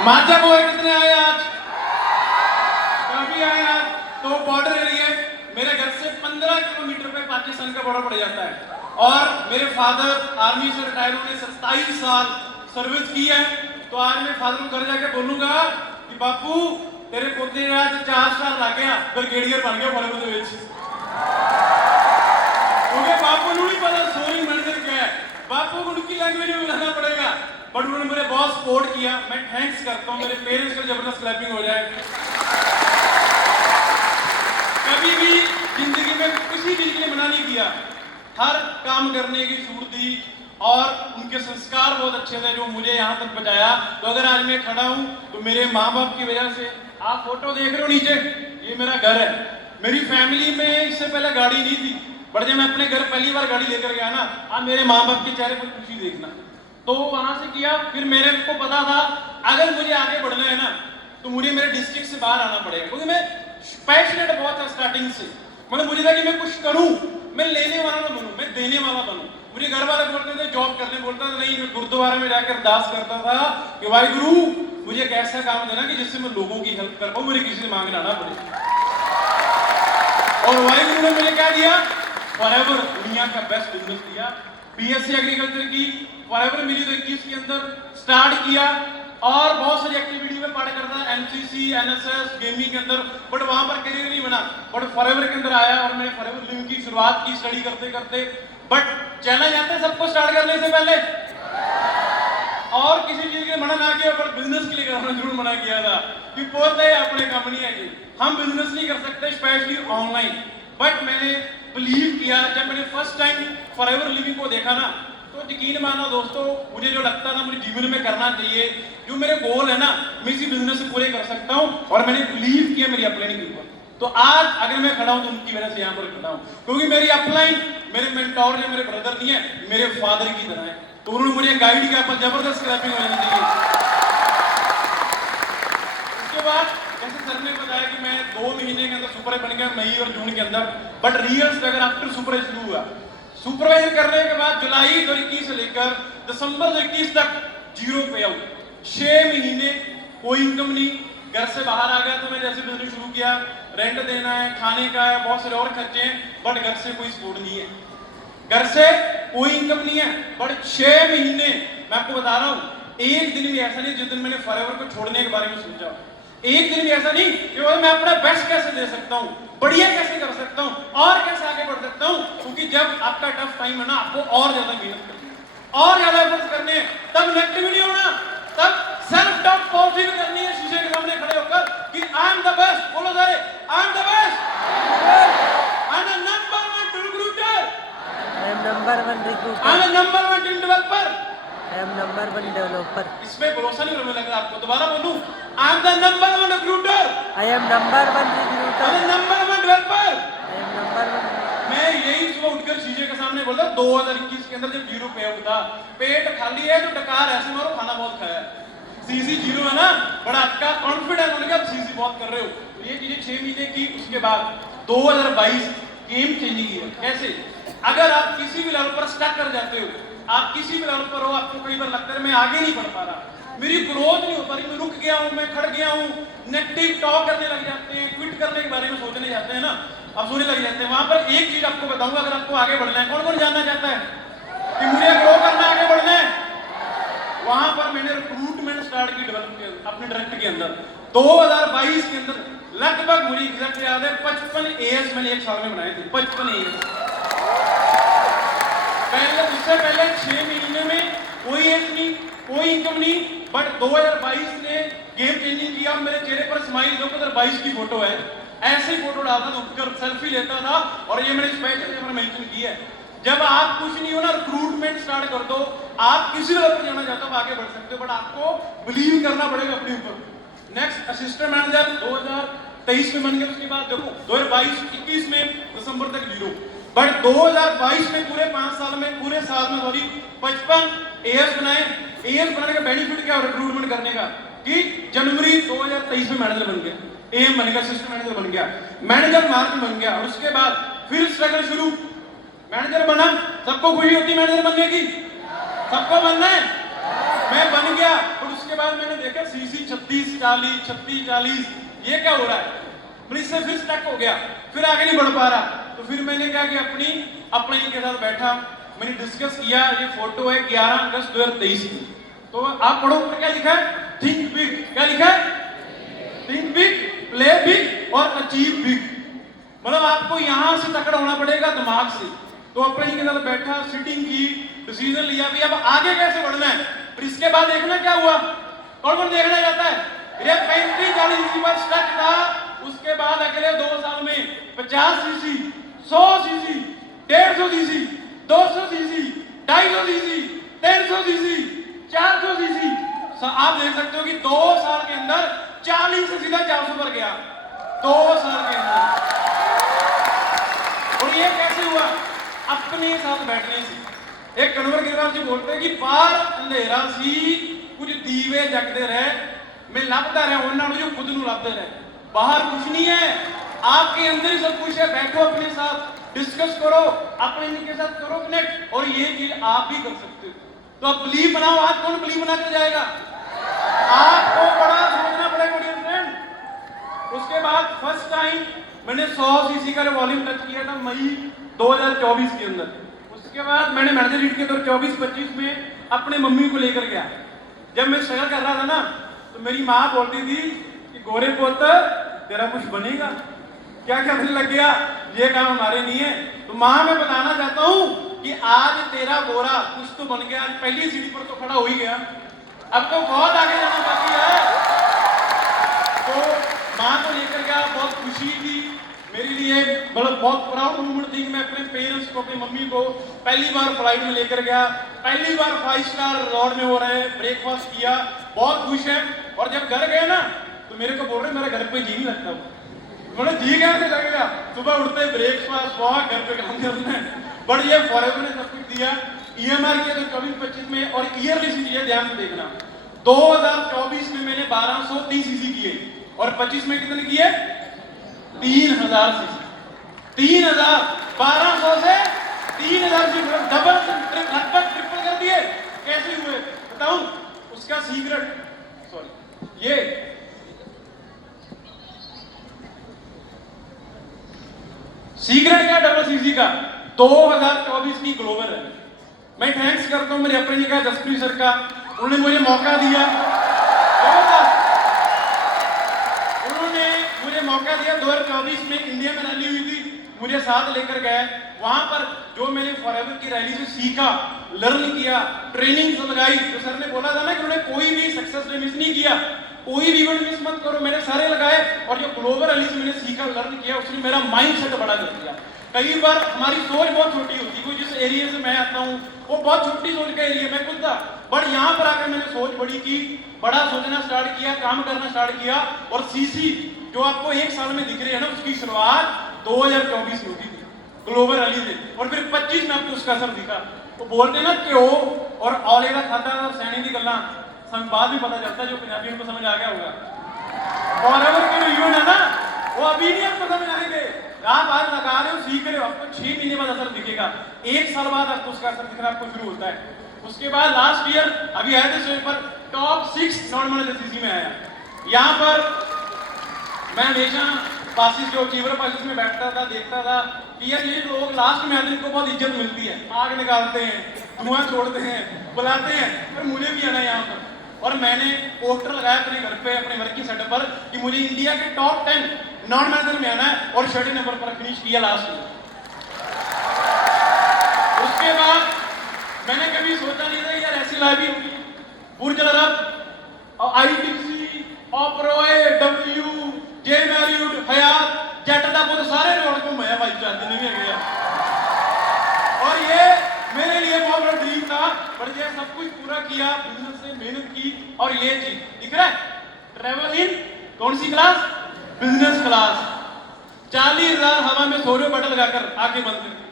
माचा बोए कितने आए आज? काफी आए आज। तो बॉर्डर एरिया मेरे घर से 15 किलोमीटर पे पाकिस्तान का बॉर्डर पड़ जाता है और मेरे फादर आर्मी से रिटायर होने 27 साल सर्विस की है। तो आज मैं फादर को घर जाके बोलूंगा कि बापू तेरे पोते ने आज 4 साल लग गया ब्रिगेडियर बन गया फॉरवर्ड ਦੇ ਵਿੱਚ। क्योंकि बापू को नहीं पता सोनिंग मैनेजर क्या है, बापू को उनकी लैंग्वेज में बुलाना पड़ेगा। बट उन्होंने मुझे बहुत सपोर्ट किया, मैं थैंक्स करता हूँ। मेरे पेरेंट्स का जबरदस्त क्लैपिंग हो जाए। कभी भी जिंदगी में किसी चीज के लिए मना नहीं किया, हर काम करने की छूट दी और उनके संस्कार बहुत अच्छे थे जो मुझे यहाँ तक पहुंचाया। तो अगर आज मैं खड़ा हूँ तो मेरे माँ बाप की वजह से। आप फोटो देख रहे हो नीचे, ये मेरा घर है। मेरी फैमिली में इससे पहले गाड़ी नहीं थी, बट जब मैं अपने घर पहली बार गाड़ी लेकर गया ना, आप मेरे माँ बाप के चेहरे पर खुशी देखना। तो वहां से किया, फिर मेरे को पता था अगर मुझे आगे बढ़ना है ना तो मुझे मेरे डिस्ट्रिक्ट से बाहर आना पड़ेगा, क्योंकि मैं पैशनेट बहुत था स्टार्टिंग से। मतलब मुझे था कि मैं कुछ करूं, मैं लेने वाला ना बनूं, मैं देने वाला बनूं। मुझे घर वाले बोलते थे जॉब करने, बोलता था नहीं, मैं गुरुद्वारा में जाकर अरदास करता था कि वाहिगुरु मुझे एक ऐसा काम देना कि जिससे मैं लोगों की हेल्प कर पाऊं, मुझे किसी से मांगना ना पड़े। और वाहिगुरु ने मुझे क्या दिया? फॉरएवर दुनिया का बेस्ट बिजनेस दिया। बीएससी एग्रीकल्चर की फॉरएवर मिली तो 21 के अंदर स्टार्ट किया और बहुत सारी एक्टिविटी में पार्ट करता है, एनसीसी, एनएसएस, गेमिंग के अंदर। बट वहां पर करियर नहीं बना, बट फॉरएवर के अंदर आया और मैंने फॉरएवर लिविंग की शुरुआत की स्टडी करते करते। बट चैलेंज आते हैं सबको स्टार्ट करने से पहले, और किसी चीज के मना ना किया, पर बिजनेस के लिए करना जरूर मना किया था कि पोते अपने कंपनी है कि हम बिजनेस नहीं कर सकते, स्पेशली ऑनलाइन। बट मैंने बिलीव किया, जब मैंने फर्स्ट टाइम फॉरएवर लिविंग को देखा ना, तो यकीन मानो दोस्तों, मुझे जो लगता था मुझे जीवन में करना चाहिए, जो मेरे गोल है ना, मैं इसी बिजनेस से पूरे कर सकता हूं, और मैंने बिलीव किया मेरी अपलाइन के ऊपर। तो आज अगर मैं खड़ा हूं तो उनकी वजह से यहाँ पर खड़ा हूं, क्योंकि मेरी अपलाइन मेरे मेंटोर ने, मेरे ब्रदर नहीं है, मेरे फादर की तरह है। तो उन्होंने मुझे गाइड किया, पर जबरदस्त क्लैपिंग होनी चाहिए। उसके बाद जैसे सर ने बताया कि मैं 2 महीने के अंदर सुपर बन गया, मई और जून के अंदर। But real struggle after super शुरू हुआ। सुपरवाइजर करने के बाद जुलाई 2021 से लेकर दिसंबर 2021 तक जीरो पे आउट। 6 महीने कोई इनकम नहीं, घर से बाहर आ गया। तो मैंने जैसे बिजनेस शुरू किया, रेंट देना है, खाने का है, बहुत सारे और खर्चे हैं, बट घर से कोई सपोर्ट नहीं है, घर से कोई इनकम नहीं है। बट 6 महीने मैं आपको बता रहा हूं, एक दिन भी ऐसा नहीं जिस दिन मैंने फॉरएवर को छोड़ने के बारे में सोचा। एक दिन भी ऐसा नहीं कि मैं अपना बेस्ट कैसे दे सकता हूं, बढ़िया कैसे कर सकता हूं, और कैसे आगे बढ़ सकता हूं। क्योंकि जब आपका टफ टाइम है ना, आपको और ज्यादा मेहनत करनी है, और ज्यादा एफर्ट्स करने हैं, तब नेगेटिव नहीं होना, तब सेल्फ डाउट पॉजिटिव करनी है। शीशे के सामने खड़े होकर कि आई एम द बेस्ट, बोलो सारे I am the best, I am the number 1 recruiter, I am number 1 recruiter. I am the number 1 team developer. I am number 1 developer. इसमें भरोसा नहीं करने लगा आपको, दोबारा बोलूं, I am the number 1 recruiter, I am number 1 I recruiter. Am the number 1 developer. I am number 1. मैं यही सुबह उठकर शीशे के सामने बोलता, 2021 के अंदर जब जीरो पे आउट था, पेट खाली है तो डकार ऐसे मारो, खाना बहुत खाया, सीसी जीरो है ना, बड़ा आपका कॉन्फिडेंस होने का, सीसी बहुत कर रहे हो। तो ये चीजें 6 महीने की। उसके बाद 2022 गेम चेंजिंग ईयर। कैसे? अगर आप किसी भी लेवल पर स्टक कर जाते हो, आप किसी भी लेवल पर हो, आपको कई बार लगता है मैं आगे नहीं बढ़ पा रहा, मेरी ग्रोथ नहीं हो पा रही, मैं रुक गया हूं, मैं खड़ गया हूं, नेगेटिव टॉक करने लग जाते हैं, क्विट करने के बारे में सोचने जाते हैं ना, अब सोचने लग जाते हैं। वहां पर एक चीज आपको बताऊंगा, अगर आपको आगे बढ़ना है, कौन कौन जानना चाहता है कि मुझे ग्रो करना है, आगे बढ़ना है, वहां पर मैंने रिक्रूटमेंट स्टार्ट की, डेवलप अपने डायरेक्ट के अंदर 2022 के अंदर। लगभग मुझे एग्जैक्ट याद है 55 एएस मैंने एक साल में बनाए थे, 55 एएस। पहले उससे पहले 6 महीने में कोई एज नहीं, कोई इनकम नहीं। बट 2022 ने गेम चेंजिंग किया। मेरे चेहरे पर स्माइल 2022 की फोटो है, ऐसे ही फोटो डालता था, उठकर सेल्फी लेता था, और ये मैंने स्पेशल मेंशन किया है। जब आप कुछ नहीं हो ना, रिक्रूटमेंट स्टार्ट कर दो। आप किसी लेवल पर जाना चाहते हो, आगे बढ़ सकते हो, बट आपको बिलीव करना पड़ेगा अपने ऊपर। नेक्स्ट असिस्टेंट मैनेजर 2023 में बन गया। उसके बाद देखो 2022-21 में दिसंबर तक जीरो। बट 2022 में पूरे 5 साल में, पूरे साल में सॉरी 55 एएस बनाए। एएस बनाने का बेनिफिट क्या है रिक्रूटमेंट करने का, कि जनवरी 2023 में मैनेजर बन गया, एएम बन गया, असिस्टेंट मैनेजर बन गया, मैनेजर मार्च में बन गया। और उसके बाद फिर स्ट्रगल शुरू, मैनेजर बना। सबको खुशी होती मैनेजर बनने की, सबको बनना है, मैं बन गया। और उसके उसके बाद मैंने देखा सीसी 36 40 36 40, ये क्या हो रहा है? मैं इससे फिर स्टक हो गया, फिर आगे नहीं बढ़ पा रहा। तो फिर मैंने क्या कि अपने इनके साथ बैठा, मैंने डिस्कस किया। ये फोटो है 11 अगस्त 2023 की। तो आप पढ़ो ऊपर क्या लिखा है? Think big. क्या लिखा है? थिंक बिग, प्ले बिग और अचीव बिग। मतलब आपको यहां से तकड़ा होना पड़ेगा दिमाग से। तो अपने इनके साथ बैठा, सिटिंग की, डिसीजन लिया भी अब आगे कैसे बढ़ना है। फिर इसके बाद देखना क्या हुआ, कौन कौन देखना चाहता है? ये 35-40 सीसी पर स्टक था। उसके बाद अगले 2 साल में 50 CC, 100 CC, 150 CC, 200 CC, 250 CC, 300 CC, 400 CC. आप देख सकते हो कि 2 साल के अंदर 40 से सीधा 400 पर गया, 2 साल के अंदर। और ये कैसे हुआ? अपने साथ बैठने से। एक कन्वर गिरवाल जी बोलते हैं कि बाहर अंधेरा सी कुछ दीवे जगते रहे, मैं लभता रहा उन्होंने जो खुद नू लभते रहे। बाहर कुछ नहीं है, आपके अंदर ही सब कुछ है। बैठो अपने साथ, डिस्कस करो, अपने इनके साथ करो कनेक्ट, और ये चीज आप भी कर सकते हो। तो आप बिलीव बनाओ। आज कौन बिलीव बना कर जाएगा? आपको बड़ा सोचना पड़ेगा डियर फ्रेंड। उसके बाद फर्स्ट टाइम मैंने 100 सीसी का वॉल्यूम टच किया था मई 2024 के अंदर। उसके बाद मैंने मैनेजर रीड के अंदर 24-25 में अपने मम्मी को लेकर गया। जब मैं स्ट्रगल कर रहा था ना, तो मेरी माँ बोलती थी कि गोरे पुत्र तेरा कुछ बनेगा। क्या करने लग गया, ये काम हमारे नहीं है। तो माँ मैं बताना चाहता हूँ कि आज तेरा गोरा कुछ तो बन गया। आज पहली सीढ़ी पर तो खड़ा हो ही गया, अब तो बहुत आगे जाना बाकी है। तो माँ को लेकर गया, बहुत खुशी थी मेरे लिए, मतलब बहुत प्राउड मोमेंट थी कि मैं अपने पेरेंट्स को, अपनी मम्मी को पहली बार फ्लाइट में लेकर गया। पहली बार 5 स्टार रिजॉर्ट में हो रहे, ब्रेकफास्ट किया, बहुत खुश है। और जब घर गए ना, तो मेरे को बोल रहे मेरा घर पे जी नहीं लगता। बोले जी कैसे लगेगा, सुबह उठते ब्रेकफास्ट, वॉक, घर पे काम करना है। बट ये फॉरएवर ने सब कुछ दिया। EMR किया तो 24-25 में, और ईयरली सीसी ध्यान से देखना। 2024 में मैंने 1230 सीसी किए, और 25 में कितने किए? 3000 सीसी। 3000, 1200 से 3000 सीसी, डबल लगभग ट्रिपल कर दिए। कैसे हुए बताऊं? उसका सीक्रेट, सॉरी, ये सीक्रेट क्या डबल सीसी का? 2024 की ग्लोबल है। मैं थैंक्स करता हूं मेरे अपने का जसप्रीत सर का, उन्होंने मुझे मौका दिया। उन्होंने मुझे मौका दिया। 2024 में इंडिया में रैली हुई थी, मुझे साथ लेकर गए। वहां पर जो मैंने फॉरएवर की रैली से सीखा, लर्न किया, ट्रेनिंग लगाई। तो सर ने बोला था ना कि उन्होंने कोई भी सक्सेस डे मिस नहीं किया, कोई भी इवेंट मिस मत करो। मैंने सारे लगाए, और जो ग्लोबल रैली से मैंने सीखा, लर्न किया, उसने मेरा माइंडसेट बड़ा कर दिया। कई बार हमारी सोच बहुत छोटी होती है। कोई जिस एरिया से मैं आता हूँ वो बहुत छोटी सोच का एरिया, मैं खुद था। बट यहाँ पर आकर मैंने सोच बड़ी की, बड़ा सोचना स्टार्ट किया, काम करना स्टार्ट किया। और सीसी जो आपको 1 साल में दिख रही है ना, उसकी शुरुआत 2024 में होती थी ग्लोबल रैली से, और फिर 25 में आपको उसका असर दिखा। तो बोलते ना क्यों और औले का खाता और सैनी की गल्ला बाद में पता चलता है, जो पंजाबियों को समझ आ गया होगा। फॉरएवर के जो इवेंट है ना, वो अभी नहीं आपको समझ आएंगे। आप आज लगा रहे हो, सीख रहे हो, आपको 6 महीने बाद असर दिखेगा, 1 साल बाद आपको उसका असर दिखना आपको शुरू होता है। उसके बाद लास्ट ईयर अभी आए थे स्टेज पर, टॉप 6 नॉन मैनेजर सीसी में आया। यहाँ पर मैं हमेशा पासिस जो चीवर पासिस में बैठता था, देखता था कि यार ये लोग लास्ट में आते हैं, इनको बहुत इज्जत मिलती है, आग निकालते हैं, धुआं छोड़ते हैं, बुलाते हैं, पर मुझे भी आना है यहाँ पर। और मैंने पोस्टर लगाया अपने घर पे, अपने वर्किंग सेटअप पर कि मुझे इंडिया के टॉप 10 नॉन मैनेजर में आना है, और 6 नंबर पर फिनिश किया लास्ट में। उसके बाद मैंने कभी सोचा नहीं था यार ऐसी लाइफ भी होगी। बुर्ज अल अरब, ITC, ऑपरोए, W, जे मैरियट, हयात, जेट दा बुद्ध सारे रोड घूमया भाई चार दिन भी गया। और ये मेरे लिए बहुत बड़ा ड्रीम था, पर ये सब कुछ पूरा किया, बिजनेस से मेहनत की। और ये चीज दिख रहा है, ट्रेवल इन कौन सी क्लास? Business class. 40,000 हवा में सो रहे हो बटन लगाकर, आंखें बंद करके,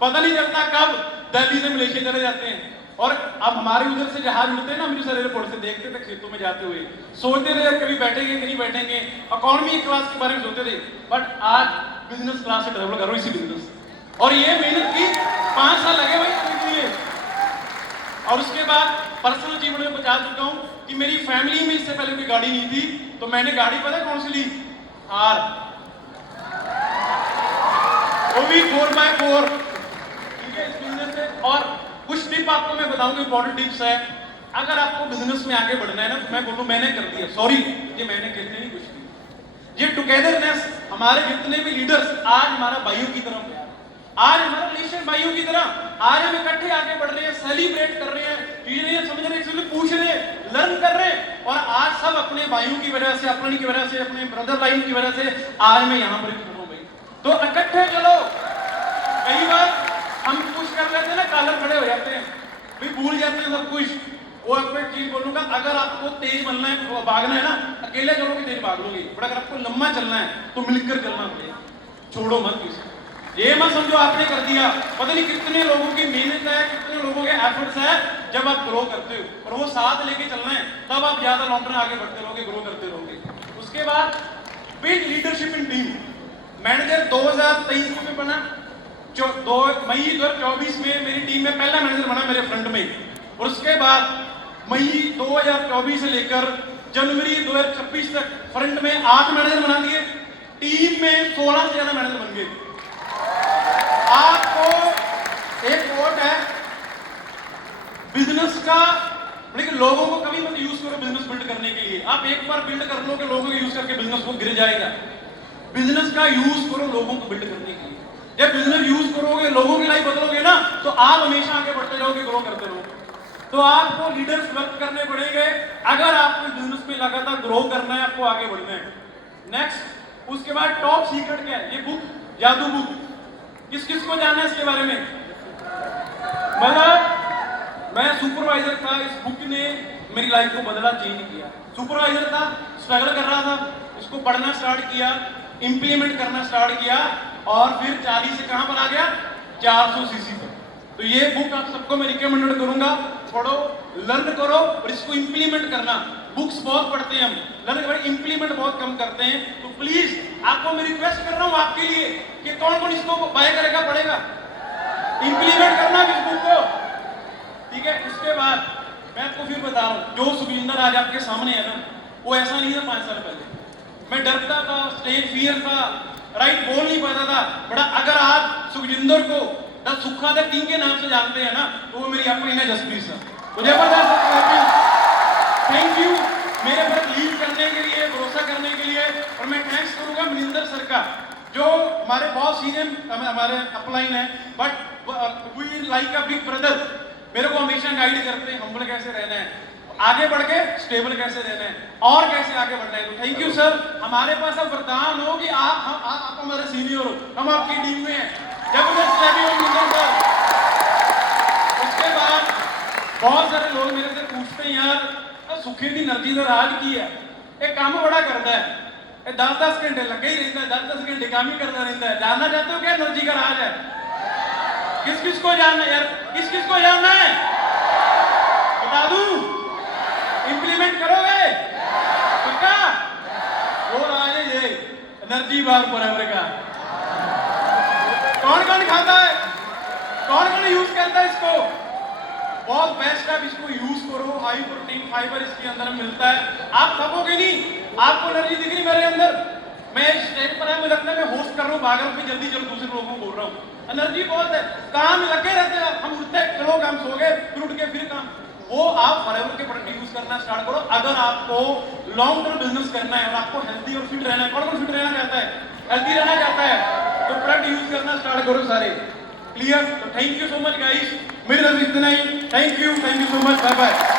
पता नहीं चलता कब दिल्ली से मलेशिया चले जाते हैं। और अब हमारे उधर से जहाज उड़ते हैं ना, अमृतसर एयरपोर्ट से, देखते थे खेतों में जाते हुए, सोचते थे कभी बैठेंगे कि नहीं बैठेंगे, इकोनॉमी क्लास के बारे में सोचते थे। बट आज बिजनेस क्लास से ट्रेवल करो इसी बिजनेस। और ये मेहनत की, 5 साल लगे भाई इसके लिए। और उसके बाद पर्सनल जीवन में बचा चुका हूँ। कि मेरी फैमिली में इससे पहले कोई गाड़ी नहीं थी, तो मैंने गाड़ी पता कौन सी ली? थार, वो भी 4x4। ठीक है, इस बिजनेस से। और कुछ टिप आपको मैं बताऊंगा, इंपॉर्टेंट टिप्स है। अगर आपको बिजनेस में आगे बढ़ना है ना, तो मैं बोलूं मैंने कर दिया, सॉरी ये मैंने कहते नहीं, कुछ नहीं। ये टुगेदरनेस, हमारे जितने भी लीडर्स आज हमारा भाइयों की तरह प्यार, आज हमारा रिलेशन भाइयों की तरह, आज हम इकट्ठे आगे बढ़ रहे हैं, सेलिब्रेट कर रहे हैं, चीजें नहीं समझ रहे, इसलिए पूछ रहे हैं, लर्न कर रहे हैं। और आज सब अपने भाइयों की वजह से, अपनी की वजह से, अपने ब्रदर लाइन की वजह से आज मैं यहाँ पर खड़ा हूँ भाई। तो इकट्ठे चलो। कई बार हम कुछ कर लेते हैं ना, कालर खड़े हो जाते हैं, फिर भूल जाते हैं सब कुछ। वो आपको एक चीज बोलूंगा, अगर आपको तेज बनना है, भागना है ना, अकेले चलोगे तेज भाग लोगे, बट अगर आपको लंबा चलना है तो मिलकर चलना पड़ेगा, छोड़ो मत किसी। ये मत समझो आपने कर दिया, पता नहीं कितने लोगों की मेहनत है, कितने लोगों के एफर्ट्स है, जब आप ग्रो करते हो और वो साथ लेके चलना है, तब आप ज्यादा लॉन्ग टर्म आगे बढ़ते रहोगे, ग्रो करते रहोगे। उसके बाद build leadership in team. Manager 2023 में बना, मई 2024 में मेरी टीम में पहला मैनेजर बना मेरे फ्रंट में। और उसके बाद मई 2024 से लेकर जनवरी 2026 तक फ्रंट में 8 मैनेजर बना दिए, टीम में 16 से ज्यादा मैनेजर बन गए। आपको एक कोट है बिजनेस का, लेकिन लोगों को कभी मत यूज करो बिजनेस बिल्ड करने के लिए। आप एक बार बिल्ड कर लो कि लोगों को यूज करके बिजनेस को गिर जाएगा। बिजनेस का यूज करो लोगों को बिल्ड करने के लिए। जब बिजनेस यूज करोगे, लोगों की लाइफ बदलोगे ना, तो आप हमेशा आगे बढ़ते रहोगे, ग्रो करते रहोगे। तो आपको लीडर्स वर्क करने पड़ेंगे अगर आपको बिजनेस में लगातार ग्रो करना है, आपको आगे बढ़ना है। नेक्स्ट, उसके बाद टॉप सीक्रेट क्या है? ये बुक, जादू बुक, किस किस को जानना है इसके बारे में? मतलब मैं सुपरवाइजर था, इस बुक ने मेरी लाइफ को बदला, चेंज किया। सुपरवाइजर था, स्ट्रगल कर रहा था, इसको पढ़ना स्टार्ट किया, इंप्लीमेंट करना स्टार्ट किया, और फिर 40 से कहां पर आ गया? 400 सीसी पर। तो ये बुक आप सबको मैं रिकमेंडेड करूंगा, पढ़ो, लर्न करो और इसको इंप्लीमेंट करना। बुक्स बहुत पढ़ते हैं हम, लर्न करें, इंप्लीमेंट बहुत कम करते हैं। तो प्लीज आपको मैं रिक्वेस्ट कर रहा हूं आपके लिए कि कौन कौन इसको बाय करेगा, पढ़ेगा, इंप्लीमेंट करना इस बुक को, ठीक है। उसके बाद मैं आपको फिर बता रहा हूं, जो सुखविंदर आज आपके सामने है ना, वो ऐसा नहीं था 5 साल पहले। मैं डरता था, स्टेज फियर था, राइट, बोल नहीं पाता था। बड़ा अगर आप सुखजिंदर को द सुखा द किंग के नाम से जानते हैं ना, तो वो मेरी अपनी है जसप्रीत सर। तो जबरदस्त थैंक यू मेरे पर लीड करने के लिए, भरोसा करने के लिए। और मैं थैंक्स करूंगा मनिंदर सर का, जो हमारे बहुत सीनियर हमारे अपलाइन है, but we like a big brother. मेरे को हमेशा गाइड करते हैं, हम्बल कैसे रहना है, आगे बढ़ के स्टेबल कैसे रहना है, और कैसे आगे बढ़ना है। तो थैंक यू सर। हमारे पास अब वरदान हो कि आप हमारे सीनियर हो, हम आपकी टीम में हैं। जबरदस्त सर। उसके बाद बहुत सारे लोग मेरे से पूछते हैं, यार सुखी की एनर्जी का राज की है? एक काम बड़ा करता है, 10-10 घंटे लगे ही रहता है, 10-10 घंटे काम ही करता रहता है। जानना चाहते हो क्या एनर्जी का राज है? किस किस को जानना है यार, किस किस को जानना है? बता दूं? इंप्लीमेंट करोगे? पक्का? वो राज है ये एनर्जी बार फॉरएवर का। कौन कौन खाता है, कौन कौन यूज करता है इसको? बहुत बेस्ट है, इसको यूज करो। हाई प्रोटीन फाइबर इसके अंदर मिलता है। आप थकोगे नहीं, आपको एनर्जी दिख रही मेरे अंदर। मैं स्टेज पर है, मुझे लगता है मैं होस्ट कर रहा हूँ, भागल पे जल्दी चलो, दूसरे लोगों को बोल रहा हूँ। एनर्जी बहुत है, काम लगे रहते हैं, हम उठते चलो काम, सो गए, फिर उठ के फिर काम। वो आप फॉरएवर के प्रोडक्ट यूज करना स्टार्ट करो अगर आपको लॉन्ग टर्म बिजनेस करना है और आपको हेल्दी और फिट रहना है। कौन कौन फिट रहना चाहता है, हेल्दी रहना चाहता है? तो प्रोडक्ट यूज करना स्टार्ट करो सारे। क्लियर? तो thank you so much guys, मेरे तरफ इतना ही। Thank you so much, bye bye.